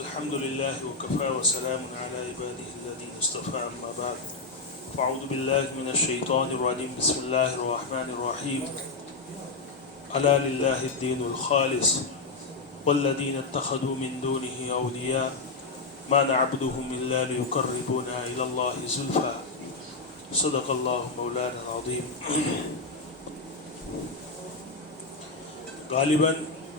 الحمد لله وكفى وسلام على عباده الذين اصطفى أما بعد فأعوذ بالله من الشيطان الرجيم بسم الله الرحمن الرحيم ألا لله الدين الخالص والذين اتخذوا من دونه أولياء ما نعبدهم إلا ليقربونا إلى الله زلفى صدق الله مولانا العظيم. غالباً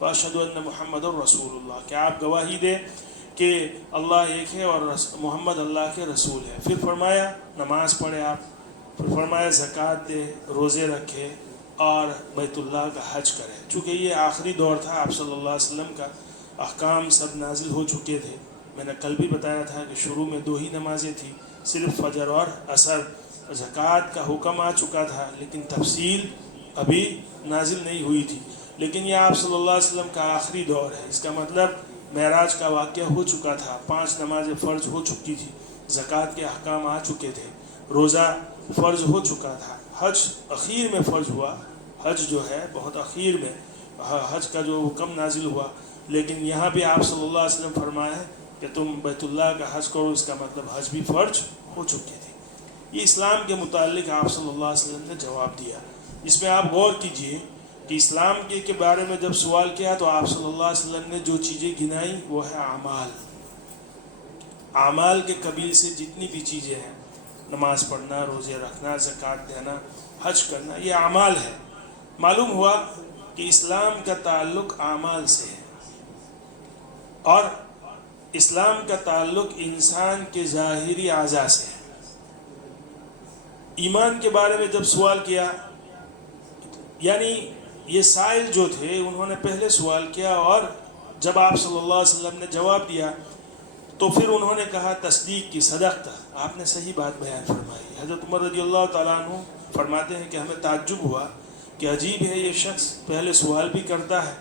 واشہد ان محمد الرسول اللہ، کہ آپ گواہی دیں کہ اللہ ایک ہے اور محمد اللہ کے رسول ہے۔ پھر فرمایا نماز پڑھے آپ، پھر فرمایا زکوٰۃ دے، روزے رکھے اور بیت اللہ کا حج کرے۔ چونکہ یہ آخری دور تھا آپ صلی اللہ علیہ وسلم کا، احکام سب نازل ہو چکے تھے۔ میں نے کل بھی بتایا تھا کہ شروع میں 2 ہی نمازیں تھیں، صرف فجر اور عصر۔ زکوٰۃ کا حکم آ چکا تھا لیکن تفصیل ابھی نازل نہیں ہوئی تھی۔ لیکن یہ آپ صلی اللہ علیہ وسلم کا آخری دور ہے، اس کا مطلب معراج کا واقعہ ہو چکا تھا، 5 نمازیں فرض ہو چکی تھی، زکوٰۃ کے احکام آ چکے تھے، روزہ فرض ہو چکا تھا، حج اخیر میں فرض ہوا، حج جو ہے بہت اخیر میں حج کا جو حکم نازل ہوا۔ لیکن یہاں بھی آپ صلی اللہ علیہ وسلم فرمایا ہے کہ تم بیت اللہ کا حج کرو، اس کا مطلب حج بھی فرض ہو چکے تھے۔ یہ اسلام کے متعلق آپ صلی اللہ علیہ وسلم نے جواب دیا۔ اس میں آپ غور کیجئے کہ اسلام کے بارے میں جب سوال کیا تو آپ صلی اللہ علیہ وسلم نے جو چیزیں گنائی وہ ہے اعمال۔ اعمال کے قبیل سے جتنی بھی چیزیں ہیں، نماز پڑھنا، روزے رکھنا، زکوٰۃ دینا، حج کرنا، یہ اعمال ہے۔ معلوم ہوا کہ اسلام کا تعلق اعمال سے ہے، اور اسلام کا تعلق انسان کے ظاہری اعضاء سے ہے۔ ایمان کے بارے میں جب سوال کیا، یعنی یہ سائل جو تھے انہوں نے پہلے سوال کیا، اور جب آپ صلی اللہ علیہ وسلم نے جواب دیا تو پھر انہوں نے کہا تصدیق کی، صدقت، آپ نے صحیح بات بیان فرمائی۔ حضرت عمر رضی اللہ تعالیٰ عنہ فرماتے ہیں کہ ہمیں تعجب ہوا کہ عجیب ہے، یہ شخص پہلے سوال بھی کرتا ہے۔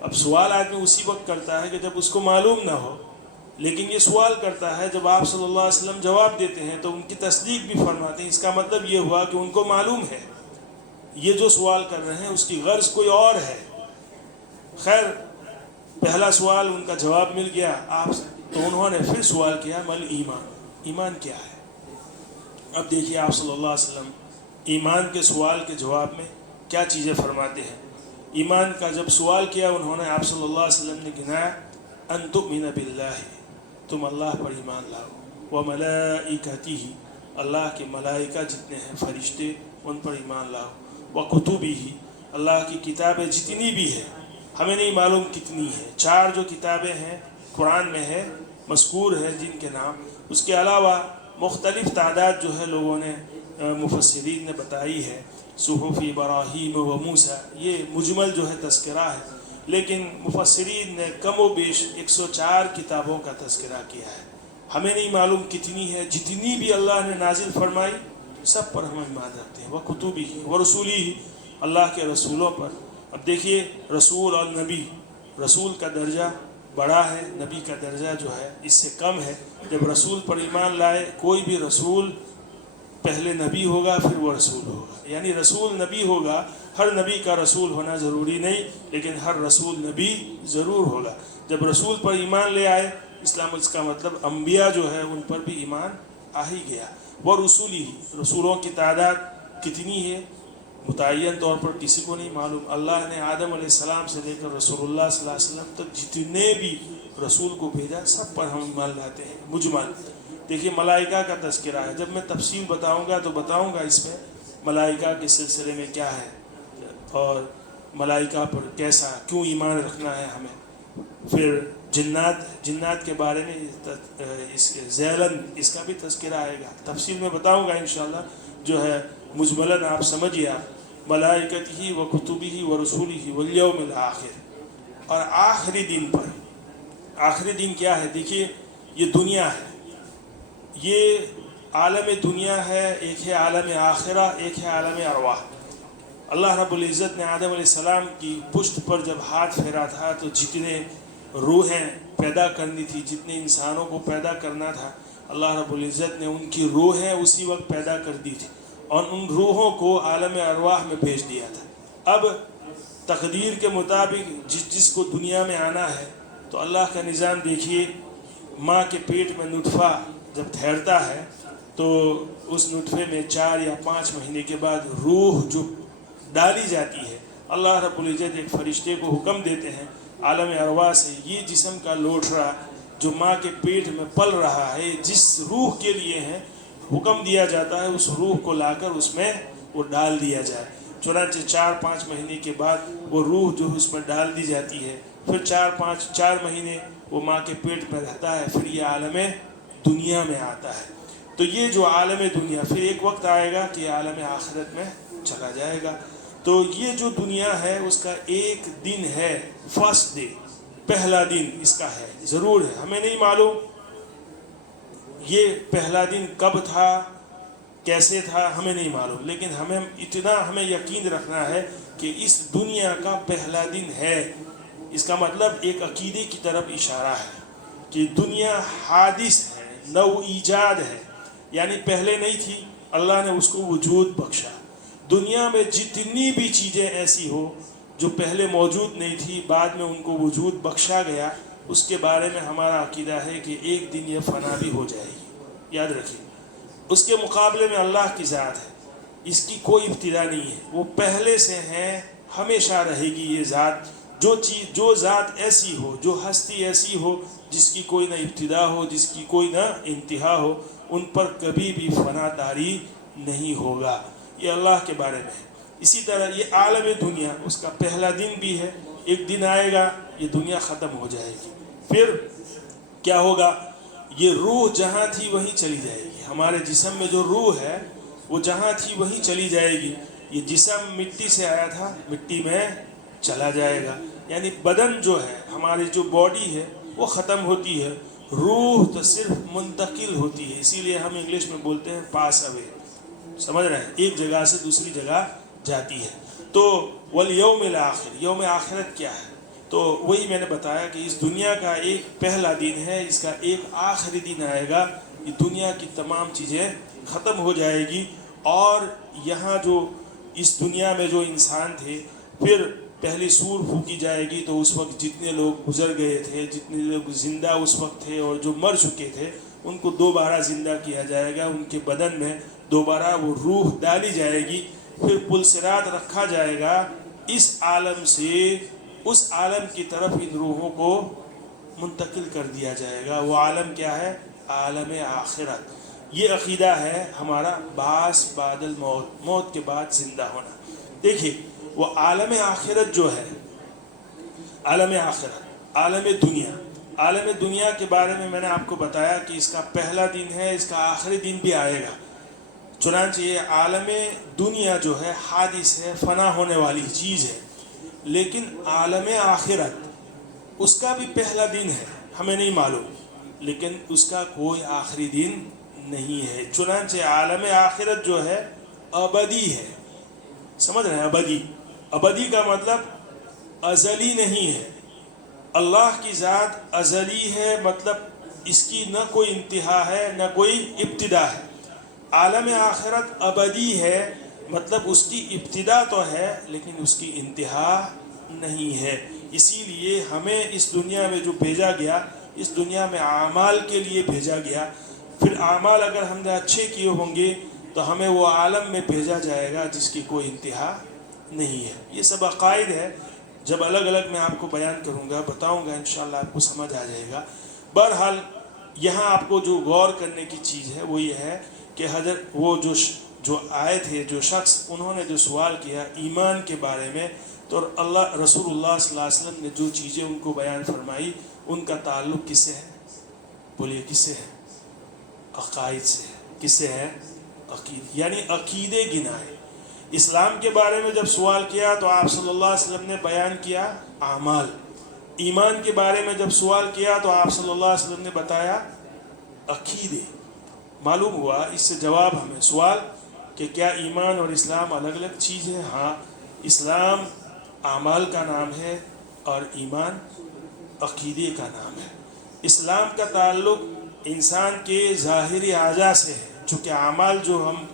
اب سوال آدمی اسی وقت کرتا ہے کہ جب اس کو معلوم نہ ہو، لیکن یہ سوال کرتا ہے جب آپ صلی اللہ علیہ وسلم جواب دیتے ہیں تو ان کی تصدیق بھی فرماتے ہیں۔ اس کا مطلب یہ ہوا کہ ان کو معلوم ہے یہ جو سوال کر رہے ہیں اس کی غرض کوئی اور ہے۔ خیر، پہلا سوال ان کا جواب مل گیا آپ سے، تو انہوں نے پھر سوال کیا مل ایمان، ایمان کیا ہے؟ اب دیکھیے آپ صلی اللہ علیہ وسلم ایمان کے سوال کے جواب میں کیا چیزیں فرماتے ہیں۔ ایمان کا جب سوال کیا انہوں نے، آپ صلی اللہ علیہ وسلم نے گنایا، ان تؤمن باللہ، تم اللہ پر ایمان لاؤ، وملائکتہ، اللہ کے ملائکہ جتنے ہیں فرشتے ان پر ایمان لاؤ، وکتبہ، اللہ کی کتابیں جتنی بھی ہیں، ہمیں نہیں معلوم کتنی ہیں، 4 جو کتابیں ہیں قرآن میں ہے، مذکور ہے جن کے نام، اس کے علاوہ مختلف تعداد جو ہے لوگوں نے مفسرین نے بتائی ہے، صحف ابراہیم و موسیٰ، یہ مجمل جو ہے تذکرہ ہے، لیکن مفسرین نے کم و بیش 104 کتابوں کا تذکرہ کیا ہے۔ ہمیں نہیں معلوم کتنی ہے، جتنی بھی اللہ نے نازل فرمائی سب پر ہم ایمان رکھتے ہیں، وکتبہ ورسولہ، اللہ کے رسولوں پر۔ اب دیکھیے رسول اور نبی، رسول کا درجہ بڑا ہے، نبی کا درجہ جو ہے اس سے کم ہے۔ جب رسول پر ایمان لائے، کوئی بھی رسول پہلے نبی ہوگا پھر وہ رسول ہوگا، یعنی رسول نبی ہوگا، ہر نبی کا رسول ہونا ضروری نہیں، لیکن ہر رسول نبی ضرور ہوگا۔ جب رسول پر ایمان لے آئے اسلام، اس کا مطلب انبیاء جو ہے ان پر بھی ایمان آ ہی گیا۔ وہ رسولی، رسولوں کی تعداد کتنی ہے متعین طور پر کسی کو نہیں معلوم۔ اللہ نے آدم علیہ السلام سے لے کر رسول اللہ صلی اللہ علیہ وسلم تک جتنے بھی رسول کو بھیجا سب پر ہم ایمان لاتے ہیں، مجمل۔ دیکھیے ملائکہ کا تذکرہ ہے، جب میں تفصیل بتاؤں گا تو بتاؤں گا اس میں ملائکہ کے سلسلے میں کیا ہے، اور ملائکہ پر کیسا کیوں ایمان رکھنا ہے ہمیں۔ پھر جنات کے بارے میں اس ذیلاً اس کا بھی تذکرہ آئے گا، تفصیل میں بتاؤں گا انشاءاللہ، جو ہے مجملاً آپ سمجھیے، ملائکتہ و کتبہ و رسولہ والیوم الآخر، اور آخری دن پر۔ آخری دن کیا ہے؟ دیکھیے یہ دنیا ہے، یہ عالم دنیا ہے، ایک ہے عالم آخرہ، ایک ہے عالم ارواح۔ اللہ رب العزت نے آدم علیہ السلام کی پشت پر جب ہاتھ پھیرا تھا تو جتنے روحیں پیدا کرنی تھی، جتنے انسانوں کو پیدا کرنا تھا، اللہ رب العزت نے ان کی روحیں اسی وقت پیدا کر دی تھی، اور ان روحوں کو عالم ارواح میں بھیج دیا تھا۔ اب تقدیر کے مطابق جس کو دنیا میں آنا ہے، تو اللہ کا نظام دیکھیے، ماں کے پیٹ میں نطفہ جب ٹھہرتا ہے تو اس نطفے میں 4 یا 5 مہینے کے بعد روح جو ڈالی جاتی ہے، اللہ رب العزت ایک فرشتے کو حکم دیتے ہیں عالم ارواح سے، یہ جسم کا لوٹھڑا جو ماں کے پیٹ میں پل رہا ہے، جس روح کے لیے ہے، حکم دیا جاتا ہے اس روح کو لا کر اس میں وہ ڈال دیا جائے۔ چنانچہ 4-5 مہینے کے بعد وہ روح جو اس میں ڈال دی جاتی ہے، پھر 4 مہینے وہ ماں کے پیٹ میں رہتا ہے، پھر یہ عالم دنیا میں آتا ہے۔ تو یہ جو عالم دنیا، پھر ایک وقت آئے گا کہ عالم آخرت میں چلا جائے گا۔ تو یہ جو دنیا ہے اس کا ایک دن ہے، فرسٹ ڈے، پہلا دن اس کا ہے، ضرور ہے، ہمیں نہیں معلوم یہ پہلا دن کب تھا، کیسے تھا، ہمیں نہیں معلوم، لیکن ہمیں یقین رکھنا ہے کہ اس دنیا کا پہلا دن ہے۔ اس کا مطلب ایک عقیدے کی طرف اشارہ ہے کہ دنیا حادث ہے، نو ایجاد ہے، یعنی پہلے نہیں تھی، اللہ نے اس کو وجود بخشا۔ دنیا میں جتنی بھی چیزیں ایسی ہو جو پہلے موجود نہیں تھی، بعد میں ان کو وجود بخشا گیا، اس کے بارے میں ہمارا عقیدہ ہے کہ ایک دن یہ فنا بھی ہو جائے گی، یاد رکھیے۔ اس کے مقابلے میں اللہ کی ذات ہے، اس کی کوئی ابتدا نہیں ہے، وہ پہلے سے ہیں، ہمیشہ رہے گی یہ ذات۔ جو ذات ایسی ہو، جو ہستی ایسی ہو جس کی کوئی نہ ابتدا ہو، جس کی کوئی نہ انتہا ہو، ان پر کبھی بھی فنا طاری نہیں ہوگا۔ یہ اللہ کے بارے میں ہے۔ اسی طرح یہ عالم دنیا، اس کا پہلا دن بھی ہے، ایک دن آئے گا یہ دنیا ختم ہو جائے گی، پھر کیا ہوگا؟ یہ روح جہاں تھی وہیں چلی جائے گی۔ ہمارے جسم میں جو روح ہے وہ جہاں تھی وہیں چلی جائے گی۔ یہ جسم مٹی سے آیا تھا، مٹی میں چلا جائے گا، یعنی بدن جو ہے، ہماری جو باڈی ہے وہ ختم ہوتی ہے، روح تو صرف منتقل ہوتی ہے۔ اسی لیے ہم انگلش میں بولتے ہیں پاس اوے، سمجھ رہے ہیں، ایک جگہ سے دوسری جگہ جاتی ہے۔ تو والیوم الآخر، یوم آخرت کیا ہے؟ تو وہی میں نے بتایا کہ اس دنیا کا ایک پہلا دن ہے، اس کا ایک آخری دن آئے گا، یہ دنیا کی تمام چیزیں ختم ہو جائے گی، اور یہاں جو اس دنیا میں جو انسان تھے، پھر پہلی سور پھونکی جائے گی، تو اس وقت جتنے لوگ گزر گئے تھے، جتنے لوگ زندہ اس وقت تھے اور جو مر چکے تھے، ان کو دوبارہ زندہ کیا جائے گا، ان کے بدن میں دوبارہ وہ روح ڈالی جائے گی، پھر پل صراط رکھا جائے گا، اس عالم سے اس عالم کی طرف ان روحوں کو منتقل کر دیا جائے گا۔ وہ عالم کیا ہے؟ عالم آخرت۔ یہ عقیدہ ہے ہمارا، بعث بعد الموت، موت کے بعد زندہ ہونا۔ دیکھیے وہ عالم آخرت جو ہے، عالم آخرت، عالم دنیا کے بارے میں نے آپ کو بتایا کہ اس کا پہلا دن ہے، اس کا آخری دن بھی آئے گا۔ چنانچہ یہ عالم دنیا جو ہے حادث ہے، فنا ہونے والی چیز ہے، لیکن عالم آخرت اس کا بھی پہلا دن ہے، ہمیں نہیں معلوم، لیکن اس کا کوئی آخری دن نہیں ہے۔ چنانچہ عالم آخرت جو ہے ابدی ہے، سمجھ رہے ہیں؟ ابدی کا مطلب ازلی نہیں ہے۔ اللہ کی ذات ازلی ہے، مطلب اس کی نہ کوئی انتہا ہے نہ کوئی ابتدا ہے۔ عالم آخرت ابدی ہے، مطلب اس کی ابتدا تو ہے لیکن اس کی انتہا نہیں ہے۔ اسی لیے ہمیں اس دنیا میں جو بھیجا گیا، اس دنیا میں اعمال کے لیے بھیجا گیا، پھر اعمال اگر ہم نے اچھے کیے ہوں گے تو ہمیں وہ عالم میں بھیجا جائے گا جس کی کوئی انتہا نہیں ہے۔ یہ سب عقائد ہے، جب الگ الگ میں آپ کو بیان کروں گا، بتاؤں گا، انشاءاللہ آپ کو سمجھ آ جائے گا۔ بہرحال یہاں آپ کو جو غور کرنے کی چیز ہے وہ یہ ہے کہ حضرت وہ جو آئے تھے، جو شخص، انہوں نے جو سوال کیا ایمان کے بارے میں، تو رسول اللہ صلی اللہ علیہ وسلم نے جو چیزیں ان کو بیان فرمائی، ان کا تعلق کس سے ہے؟ بولیے کس سے ہے؟ عقائد سے ہے۔ کس سے ہے؟ عقید، یعنی عقیدے گنائے۔ اسلام کے بارے میں جب سوال کیا تو آپ صلی اللہ علیہ وسلم نے بیان کیا اعمال۔ ایمان کے بارے میں جب سوال کیا تو آپ صلی اللہ علیہ وسلم نے بتایا عقیدے۔ معلوم ہوا اس سے جواب ہمیں سوال کہ کیا ایمان اور اسلام الگ الگ چیز ہے؟ ہاں، اسلام اعمال کا نام ہے اور ایمان عقیدے کا نام ہے۔ اسلام کا تعلق انسان کے ظاہری اعضاء سے ہے، چونکہ اعمال جو ہم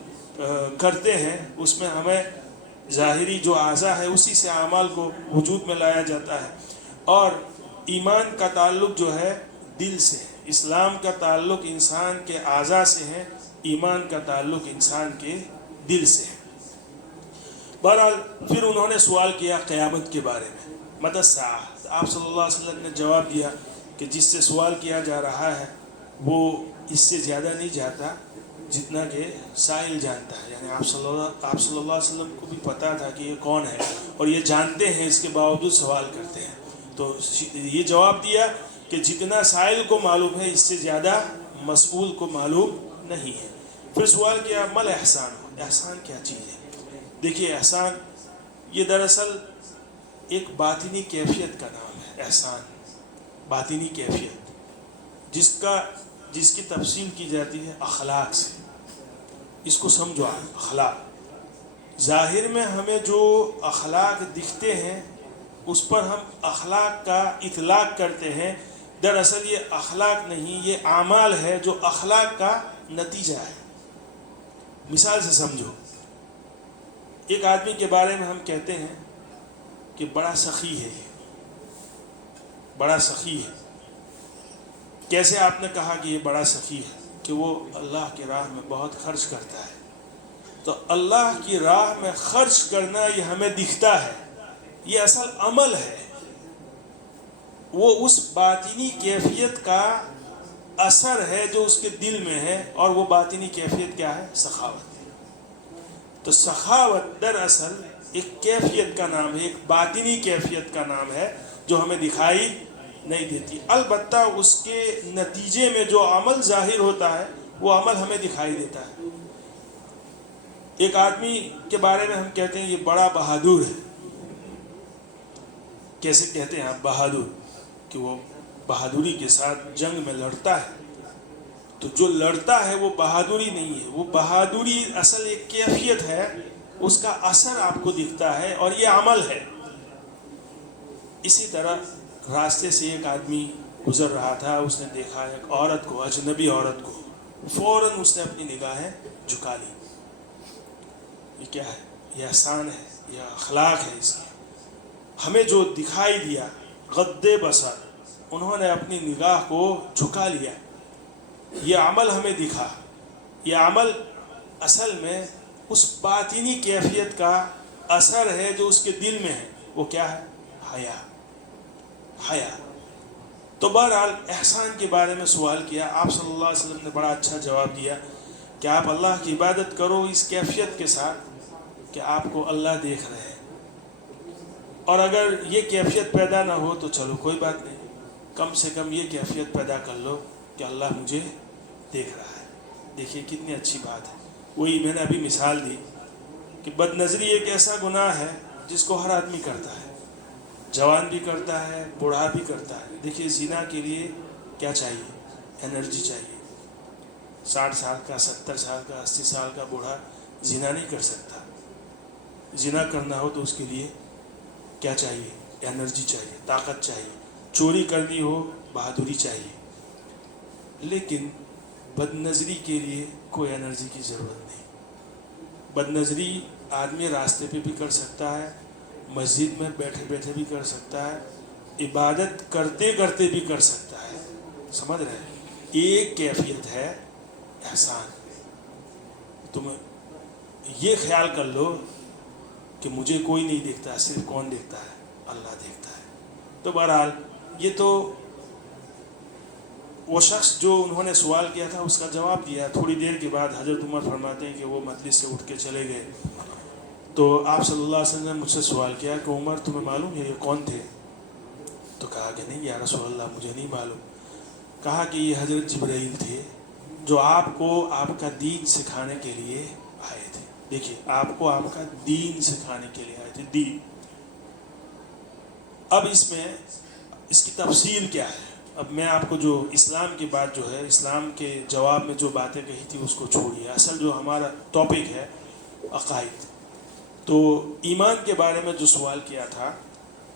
کرتے ہیں اس میں ہمیں ظاہری جو اعضاء ہے اسی سے اعمال کو وجود میں لایا جاتا ہے، اور ایمان کا تعلق جو ہے دل سے ہے۔ اسلام کا تعلق انسان کے اعضاء سے ہے، ایمان کا تعلق انسان کے دل سے ہے۔ بہرحال پھر انہوں نے سوال کیا قیامت کے بارے میں، متی الساعہ۔ آپ صلی اللہ علیہ وسلم نے جواب دیا کہ جس سے سوال کیا جا رہا ہے وہ اس سے زیادہ نہیں جاتا جتنا کہ سائل جانتا ہے. یعنی آپ صلی اللہ علیہ وسلم کو بھی پتہ تھا کہ یہ کون ہے، اور یہ جانتے ہیں، اس کے باوجود سوال کرتے ہیں. تو یہ جواب دیا کہ جتنا سائل کو معلوم ہے اس سے زیادہ مسئول کو معلوم نہیں ہے. پھر سوال کیا مل احسان، احسان کیا چیز ہے؟ دیکھیے احسان یہ دراصل ایک باطنی کیفیت کا نام ہے. احسان باطنی کیفیت جس کی تفصیل کی جاتی ہے اخلاق سے. اس کو سمجھو آپ. اخلاق ظاہر میں ہمیں جو اخلاق دکھتے ہیں اس پر ہم اخلاق کا اطلاق کرتے ہیں. دراصل یہ اخلاق نہیں، یہ اعمال ہے جو اخلاق کا نتیجہ ہے. مثال سے سمجھو، ایک آدمی کے بارے میں ہم کہتے ہیں کہ بڑا سخی ہے، بڑا سخی ہے. کیسے آپ نے کہا کہ یہ بڑا سخی ہے؟ کہ وہ اللہ کی راہ میں بہت خرچ کرتا ہے. تو اللہ کی راہ میں خرچ کرنا یہ ہمیں دکھتا ہے، یہ اصل عمل ہے. وہ اس باطنی کیفیت کا اثر ہے جو اس کے دل میں ہے، اور وہ باطنی کیفیت کیا ہے؟ سخاوت. تو سخاوت دراصل ایک کیفیت کا نام ہے، ایک باطنی کیفیت کا نام ہے جو ہمیں دکھائی نہیں دیتی. البتہ اس کے نتیجے میں جو عمل ظاہر ہوتا ہے وہ عمل ہمیں دکھائی دیتا ہے. ایک آدمی کے بارے میں ہم کہتے ہیں یہ بڑا بہادر ہے. کیسے کہتے ہیں آپ بہادر؟ کہ وہ بہادری کے ساتھ جنگ میں لڑتا ہے. تو جو لڑتا ہے وہ بہادری نہیں ہے، وہ بہادری اصل ایک کیفیت ہے، اس کا اثر آپ کو دکھتا ہے اور یہ عمل ہے. اسی طرح راستے سے ایک آدمی گزر رہا تھا، اس نے دیکھا ایک عورت کو، اجنبی عورت کو. فوراً اس نے اپنی نگاہیں جھکا لی. یہ کیا ہے؟ یہ احسان ہے، یہ اخلاق ہے. اس کے ہمیں جو دکھائی دیا غض بصر، انہوں نے اپنی نگاہ کو جھکا لیا. یہ عمل ہمیں دکھا. یہ عمل اصل میں اس باطنی کیفیت کا اثر ہے جو اس کے دل میں ہے. وہ کیا ہے؟ حیا. حیا. تو بہرحال احسان کے بارے میں سوال کیا. آپ صلی اللہ علیہ وسلم نے بڑا اچھا جواب دیا کہ آپ اللہ کی عبادت کرو اس کیفیت کے ساتھ کہ آپ کو اللہ دیکھ رہے ہیں. اور اگر یہ کیفیت پیدا نہ ہو تو چلو کوئی بات نہیں، کم سے کم یہ کیفیت پیدا کر لو کہ اللہ مجھے دیکھ رہا ہے. دیکھیے کتنی اچھی بات ہے. وہی میں نے ابھی مثال دی کہ بد نظری ایک ایسا گناہ ہے جس کو ہر آدمی کرتا ہے، جوان بھی کرتا ہے، بوڑھا بھی کرتا ہے. دیکھیے زنا کے لیے کیا چاہیے؟ انرجی چاہیے. 60 سال کا، 70 سال کا، 80 سال کا بوڑھا زنا نہیں کر سکتا. زنا کرنا ہو تو اس کے لیے کیا چاہیے؟ انرجی چاہیے، طاقت چاہیے. چوری کرنی ہو بہادری چاہیے. لیکن بد نظری کے لیے کوئی انرجی کی ضرورت نہیں. بد نظری آدمی راستے پہ بھی کر سکتا ہے، مسجد میں بیٹھے بیٹھے بھی کر سکتا ہے، عبادت کرتے کرتے بھی کر سکتا ہے. سمجھ رہے ہیں؟ ایک کیفیت ہے احسان. تم یہ خیال کر لو کہ مجھے کوئی نہیں دیکھتا، صرف کون دیکھتا ہے؟ اللہ دیکھتا ہے. تو بہرحال یہ تو وہ شخص جو انہوں نے سوال کیا تھا اس کا جواب دیا. تھوڑی دیر کے بعد حضرت عمر فرماتے ہیں کہ وہ مجلس سے اٹھ کے چلے گئے. تو آپ صلی اللہ علیہ وسلم نے مجھ سے سوال کیا کہ عمر تمہیں معلوم ہے یہ کون تھے؟ تو کہا کہ نہیں یا رسول اللہ مجھے نہیں معلوم. کہا کہ یہ حضرت جبرائیل تھے جو آپ کو آپ کا دین سکھانے کے لیے آئے تھے. دیکھیے آپ کو آپ کا دین سکھانے کے لیے آئے تھے. دین. اب اس میں اس کی تفصیل کیا ہے؟ اب میں آپ کو جو اسلام کی بات جو ہے، اسلام کے جواب میں جو باتیں کہی تھی اس کو چھوڑیے. اصل جو ہمارا ٹاپک ہے عقائد. تو ایمان کے بارے میں جو سوال کیا تھا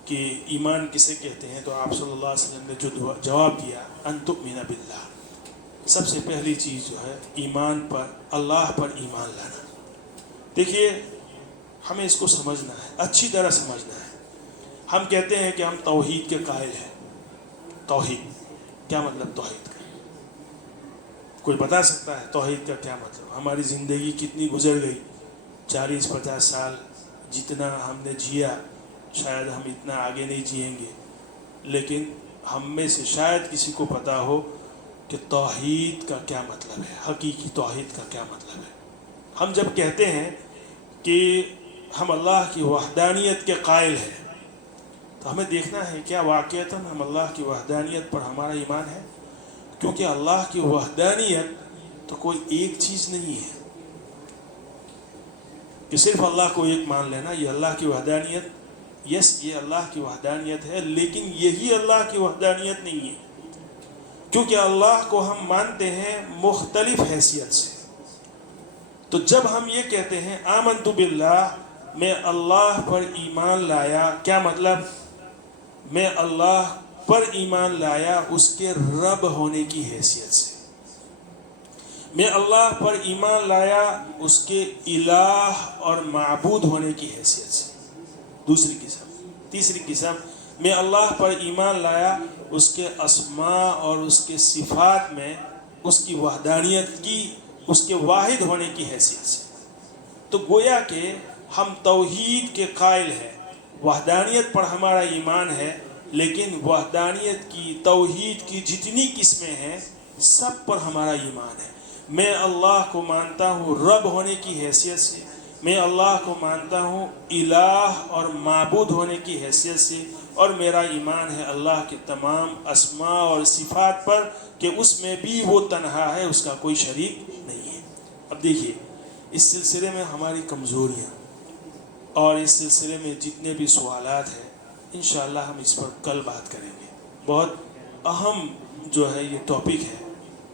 کہ ایمان کسے کہتے ہیں، تو آپ صلی اللہ علیہ وسلم نے جو جواب دیا ان تؤمن باللہ. سب سے پہلی چیز جو ہے ایمان پر، اللہ پر ایمان لانا. دیکھیے ہمیں اس کو سمجھنا ہے، اچھی طرح سمجھنا ہے. ہم کہتے ہیں کہ ہم توحید کے قائل ہیں. توحید کیا مطلب؟ توحید کا کوئی بتا سکتا ہے؟ توحید کا کیا مطلب؟ ہماری زندگی کتنی گزر گئی، 40-50 سال جتنا ہم نے جیا شاید ہم اتنا آگے نہیں جئیں گے. لیکن ہم میں سے شاید کسی کو پتا ہو کہ توحید کا کیا مطلب ہے، حقیقی توحید کا کیا مطلب ہے۔ ہم جب کہتے ہیں کہ ہم اللہ کی وحدانیت کے قائل ہیں تو ہمیں دیکھنا ہے کیا واقعتاً ہم اللہ کی وحدانیت پر ہمارا ایمان ہے، کیونکہ اللہ کی وحدانیت تو کوئی ایک چیز نہیں ہے کہ صرف اللہ کو ایک مان لینا، یہ اللہ کی وحدانیت، یس یہ اللہ کی وحدانیت ہے، لیکن یہی اللہ کی وحدانیت نہیں ہے، کیونکہ اللہ کو ہم مانتے ہیں مختلف حیثیت سے۔ تو جب ہم یہ کہتے ہیں آمنت باللہ، میں اللہ پر ایمان لایا، کیا مطلب؟ میں اللہ پر ایمان لایا اس کے رب ہونے کی حیثیت سے، میں اللہ پر ایمان لایا اس کے الہ اور معبود ہونے کی حیثیت سے۔ دوسری قسم، تیسری قسم، میں اللہ پر ایمان لایا اس کے اسماء اور اس کے صفات میں اس کی وحدانیت کی، اس کے واحد ہونے کی حیثیت سے۔ تو گویا کہ ہم توحید کے قائل ہیں، وحدانیت پر ہمارا ایمان ہے، لیکن وحدانیت کی، توحید کی جتنی قسمیں ہیں سب پر ہمارا ایمان ہے۔ میں اللہ کو مانتا ہوں رب ہونے کی حیثیت سے، میں اللہ کو مانتا ہوں الہ اور معبود ہونے کی حیثیت سے، اور میرا ایمان ہے اللہ کے تمام اسماء اور صفات پر کہ اس میں بھی وہ تنہا ہے، اس کا کوئی شریک نہیں ہے۔ اب دیکھیے اس سلسلے میں ہماری کمزوریاں اور اس سلسلے میں جتنے بھی سوالات ہیں انشاءاللہ ہم اس پر کل بات کریں گے۔ بہت اہم جو ہے یہ ٹاپک ہے،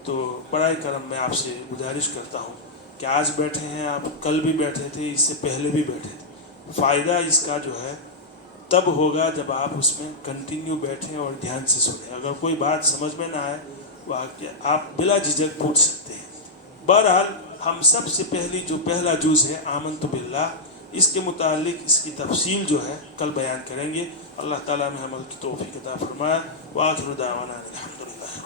تو برائے کرم میں آپ سے گزارش کرتا ہوں کہ آج بیٹھے ہیں آپ، کل بھی بیٹھے تھے، اس سے پہلے بھی بیٹھے تھے، فائدہ اس کا جو ہے تب ہوگا جب آپ اس میں کنٹینیو بیٹھیں اور دھیان سے سنیں۔ اگر کوئی بات سمجھ میں نہ آئے آپ بلا جھجک پوچھ سکتے ہیں۔ بہرحال ہم سب سے پہلی جو پہلا جز ہے آمنت باللہ، اس کے متعلق اس کی تفصیل جو ہے کل بیان کریں گے۔ اللہ تعالیٰ میں عمل کی توفیق عطا فرمائے۔ وآخر دعوانا الحمدللہ۔